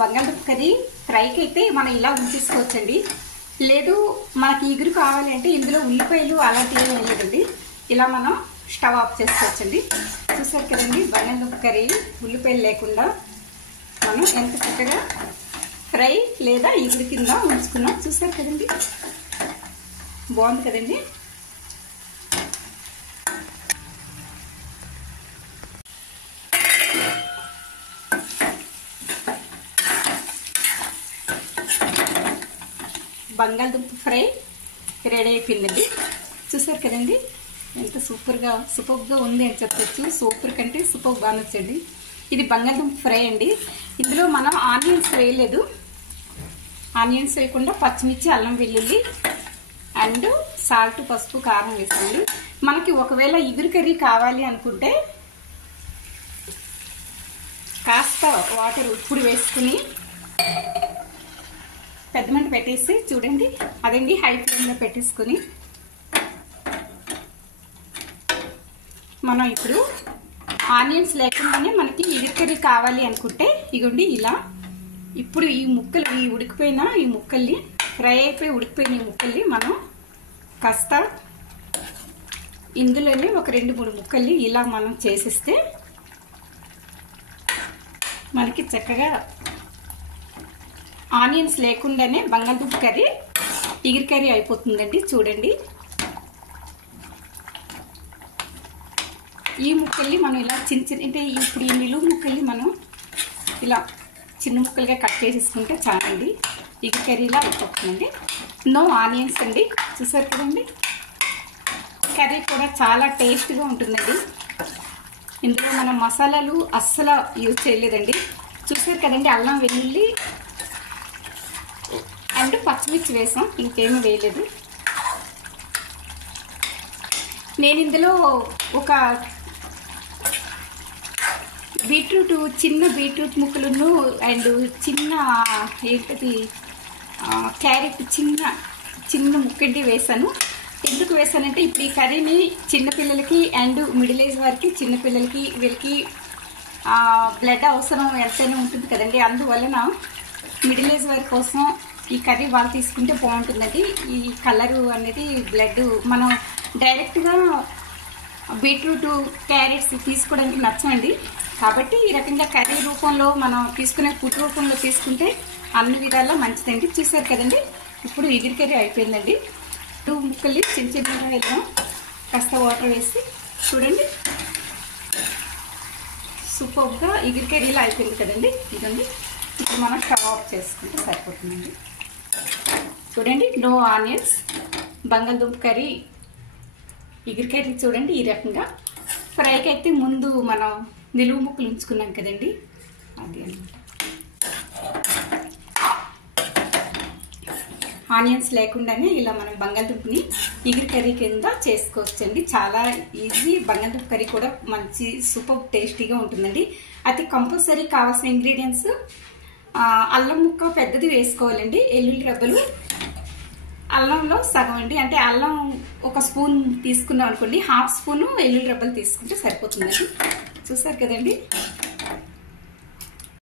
బంగాళదుంప కర్రీ ఫ్రైకి అయితే మనం ఇలా ఉంచేసుకోవచ్చండి. లేదు మనకి ఇగురు కావాలి అంటే ఇందులో ఉల్లిపాయలు అలాంటివి ఏం లేదండి, ఇలా మనం స్టవ్ ఆఫ్ చేసుకోవచ్చండి. చూసారు కదండి, బంగాళదుంప కర్రీ ఉల్లిపాయలు లేకుండా మనం ఎంత చక్కగా ఫ్రై లేదా ఇగురు కింద ఉంచుకున్నాం. చూసారు కదండి, బాగుంది కదండి. బంగాళదుంప ఫ్రై రెడీ అయిపోయిందండి. చూసారు కదండి, ఎంత సూపర్గా ఉంది అని చెప్పచ్చు. సూపర్ కంటే సూపర్ బాగా నచ్చండి. ఇది బంగాళదుంప ఫ్రై అండి. ఇందులో మనం ఆనియన్స్ వేయలేదు, ఆనియన్స్ వేయకుండా పచ్చిమిర్చి, అల్లం వెల్లుల్లి అండ్ సాల్ట్, పసుపు, కారం వేసుకోండి. మనకి ఒకవేళ ఇగురు కర్రీ కావాలి అనుకుంటే కాస్త వాటర్ ఇప్పుడు వేసుకుని పెద్ద మంట పెట్టేసి చూడండి, అదండి హై ఫ్లేమ్లో పెట్టేసుకుని మనం ఇప్పుడు ఆనియన్స్ లేకుండానే మనకి ఇగురు కర్రీ కావాలి అనుకుంటే ఇగోండి ఇలా ఇప్పుడు ఈ ముక్కలు ఉడికిపోయిన ఈ ముక్కల్ని ఫ్రై అయిపోయి ఉడికిపోయిన ఈ ముక్కల్ని మనం కాస్త ఇందులోనే ఒక 2-3 ముక్కల్ని ఇలా మనం చేసిస్తే మనకి చక్కగా ఆనియన్స్ లేకుండానే బంగాళదుంప కర్రీ ఇగురు కర్రీ అయిపోతుందండి. చూడండి, ఈ ముక్కల్ని మనం ఇలా చిన్న అంటే ఇప్పుడు ఈ నిలువు ముక్కల్ని మనం ఇలా చిన్న ముక్కలుగా కట్ చేసేసుకుంటే చాలండి, ఇగురు కర్రీలా అయిపోతుందండి. నో ఆనియన్స్ అండి. చూసారు కదండి, కర్రీ కూడా చాలా టేస్ట్గా ఉంటుందండి. ఇందులో మనం మసాలాలు అస్సలు యూజ్ చేయలేదండి. చూసారు కదండి, అల్లం వెల్లుల్లి అండ్ పచ్చిమిర్చి వేసాం, ఇంకేమీ వేయలేదు. నేను ఇందులో ఒక బీట్రూట్, చిన్న బీట్రూట్ ముక్కలను అండ్ చిన్న ఏంటది క్యారెట్ చిన్న ముక్కడి వేసాను. ఎందుకు వేసానంటే ఇప్పుడు ఈ కర్రీని చిన్నపిల్లలకి అండ్ మిడిల్ ఏజ్ వారికి, చిన్నపిల్లలకి వీళ్ళకి బ్లడ్ అవసరం ఎంతైనా ఉంటుంది కదండి. అందువలన మిడిల్ ఏజ్ వారి కోసం ఈ కర్రీ వాళ్ళు తీసుకుంటే బాగుంటుందండి. ఈ కలరు అనేది బ్లడ్ మనం డైరెక్ట్గా బీట్రూట్, క్యారెట్స్ తీసుకోవడానికి నచ్చండి. కాబట్టి ఈ రకంగా కర్రీ రూపంలో మనం తీసుకునే ఫుడ్ రూపంలో తీసుకుంటే అన్ని విధాలా మంచిదండి. చూసారు కదండి, ఇప్పుడు ఇగురు కర్రీ అయిపోయిందండి. 2 ముక్కల్ని చిన్నగా వేద్దాం, కాస్త వాటర్ వేసి చూడండి, సూపర్గా ఇగురు కర్రీలా అయిపోయింది కదండి. ఇదండి ఇప్పుడు మనం స్టవ్ ఆఫ్ చేసుకుంటే సరిపోతుందండి. చూడండి, నో ఆనియన్స్ బంగాళదుంప కర్రీ, ఇగురు కర్రీ చూడండి ఈ రకంగా. ఫ్రైకి అయితే ముందు మనం నిలువు ముక్కలు ఉంచుకున్నాం కదండి, అది అన్నమాట. ఆనియన్స్ లేకుండానే ఇలా మనం బంగాళదుంపని ఇగురు కర్రీ కింద చేసుకోవచ్చండి. చాలా ఈజీ. బంగాళదుంప కర్రీ కూడా మంచి సూపర్ టేస్టీగా ఉంటుందండి. అయితే కంపల్సరీ కావాల్సిన ఇంగ్రీడియంట్స్ అల్లం ముక్క పెద్దది వేసుకోవాలండి, ఎల్లుల్లి రెబ్బలు అల్లంలో సగం అండి. అంటే అల్లం ఒక స్పూన్ తీసుకున్నాం అనుకోండి, హాఫ్ స్పూన్ ఎల్లుల్లి రెబ్బలు తీసుకుంటే సరిపోతుందండి. చూసారు కదండి.